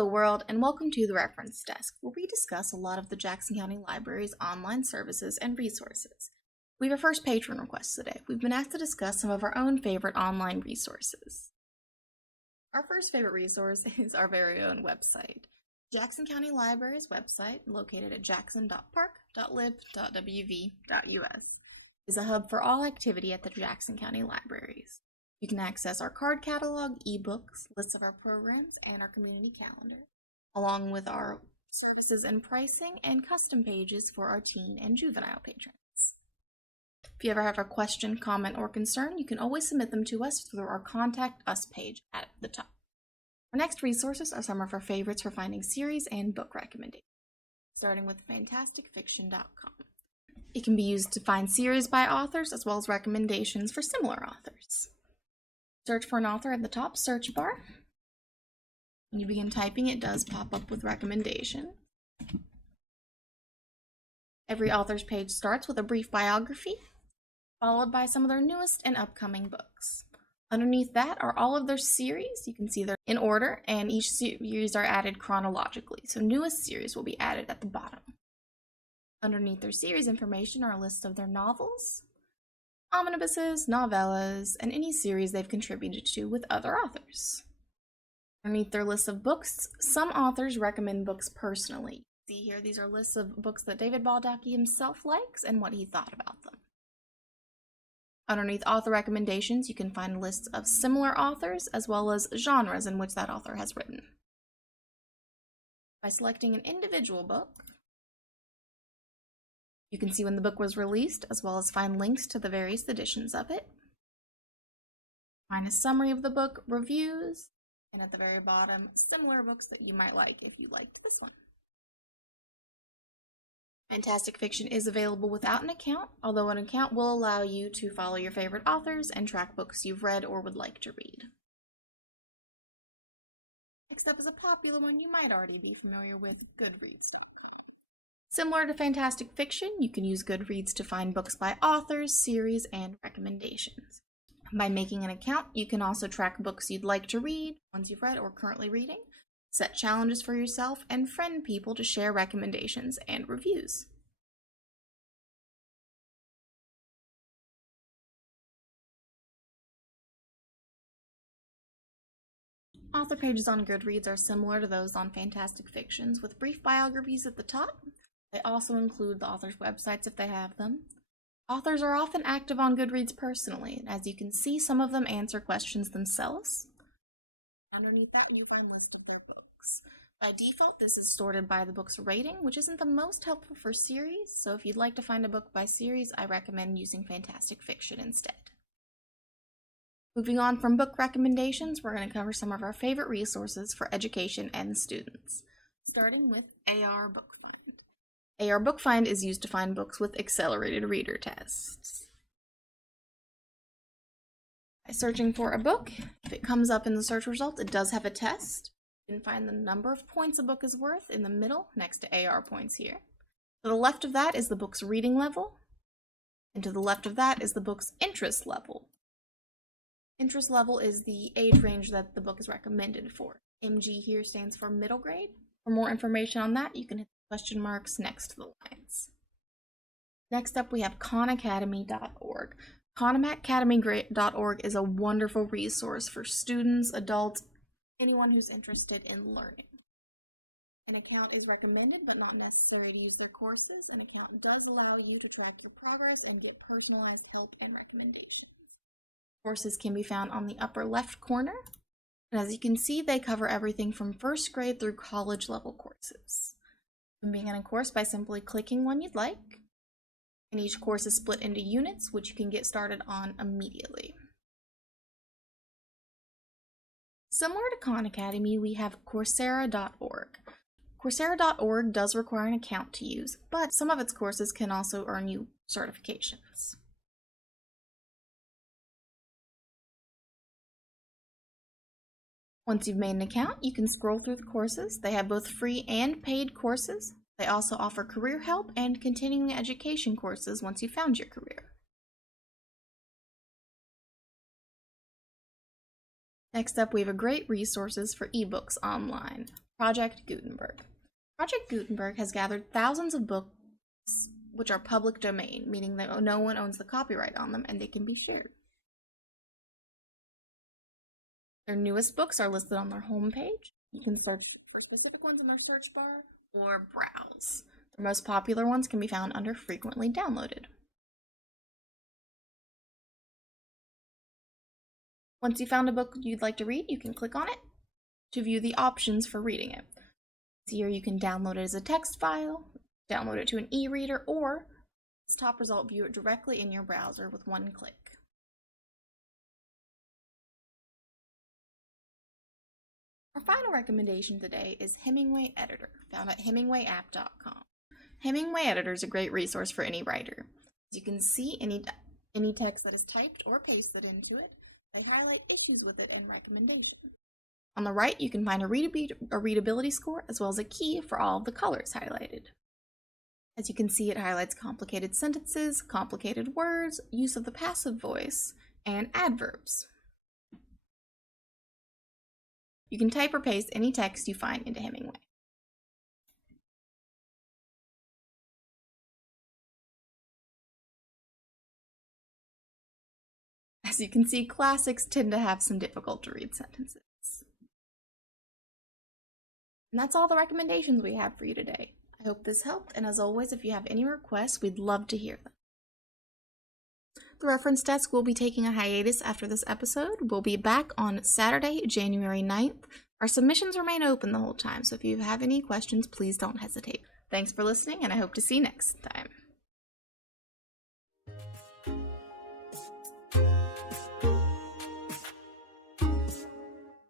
Hello world, and welcome to the Reference Desk, where we discuss a lot of the Jackson County Library's online services and resources. We have our first patron request today. We've been asked to discuss some of our own favorite online resources. Our first favorite resource is our very own website. Jackson County Library's website, located at jackson.park.lib.wv.us, is a hub for all activity at the Jackson County Libraries. You can access our card catalog, ebooks, lists of our programs, and our community calendar, along with our services and pricing and custom pages for our teen and juvenile patrons. If you ever have a question, comment, or concern, you can always submit them to us through our Contact Us page at the top. Our next resources are some of our favorites for finding series and book recommendations, starting with fantasticfiction.com. It can be used to find series by authors as well as recommendations for similar authors. Search for an author at the top search bar. When you begin typing, it does pop up with recommendations. Every author's page starts with a brief biography, followed by some of their newest and upcoming books. Underneath that are all of their series. You can see they're in order, and each series are added chronologically. So newest series will be added at the bottom. Underneath their series information are a list of their novels, omnibuses, novellas, and any series they've contributed to with other authors. Underneath their list of books, some authors recommend books personally. See here, these are lists of books that David Baldacci himself likes and what he thought about them. Underneath author recommendations, you can find lists of similar authors as well as genres in which that author has written. By selecting an individual book, you can see when the book was released, as well as find links to the various editions of it. Find a summary of the book, reviews, and at the very bottom, similar books that you might like if you liked this one. Fantastic Fiction is available without an account, although an account will allow you to follow your favorite authors and track books you've read or would like to read. Next up is a popular one you might already be familiar with, Goodreads. Similar to Fantastic Fiction, you can use Goodreads to find books by authors, series, and recommendations. By making an account, you can also track books you'd like to read, ones you've read or currently reading, set challenges for yourself, and friend people to share recommendations and reviews. Author pages on Goodreads are similar to those on Fantastic Fictions, with brief biographies at the top. They also include the author's websites if they have them. Authors are often active on Goodreads personally, and as you can see, some of them answer questions themselves. Underneath that, you find a list of their books. By default, this is sorted by the book's rating, which isn't the most helpful for series, so if you'd like to find a book by series, I recommend using Fantastic Fiction instead. Moving on from book recommendations, we're going to cover some of our favorite resources for education and students, starting with AR Book Find. AR Book Find is used to find books with accelerated reader tests. By searching for a book, if it comes up in the search results, it does have a test. You can find the number of points a book is worth in the middle next to AR points here. To the left of that is the book's reading level, and to the left of that is the book's interest level. Interest level is the age range that the book is recommended for. MG here stands for middle grade. For more information on that, you can hit the question marks next to the lines. Next up, we have khanacademy.org. khanacademy.org is a wonderful resource for students, adults, anyone who's interested in learning. An account is recommended but not necessary to use their courses. An account does allow you to track your progress and get personalized help and recommendations. Courses can be found on the upper left corner. And as you can see, they cover everything from first grade through college level courses. You can begin a course by simply clicking one you'd like, and each course is split into units, which you can get started on immediately. Similar to Khan Academy, we have Coursera.org. Coursera.org does require an account to use, but some of its courses can also earn you certifications. Once you've made an account, you can scroll through the courses. They have both free and paid courses. They also offer career help and continuing education courses once you've found your career. Next up, we have a great resources for ebooks online. Project Gutenberg. Project Gutenberg has gathered thousands of books which are public domain, meaning that no one owns the copyright on them and they can be shared. Their newest books are listed on their homepage. You can search for specific ones in their search bar or browse. Their most popular ones can be found under frequently downloaded. Once you found a book you'd like to read, you can click on it to view the options for reading it. Here you can download it as a text file, download it to an e-reader, or as top result, view it directly in your browser with one click. Our final recommendation today is Hemingway Editor, found at hemingwayapp.com. Hemingway Editor is a great resource for any writer. As you can see, any text that is typed or pasted into it, they highlight issues with it and recommendations. On the right, you can find a readability score as well as a key for all of the colors highlighted. As you can see, it highlights complicated sentences, complicated words, use of the passive voice, and adverbs. You can type or paste any text you find into Hemingway. As you can see, classics tend to have some difficult to read sentences. And that's all the recommendations we have for you today. I hope this helped, and as always, if you have any requests, we'd love to hear them. The reference desk will be taking a hiatus after this episode. We'll be back on Saturday, January 9th. Our submissions remain open the whole time, so if you have any questions, please don't hesitate. Thanks for listening, and I hope to see you next time.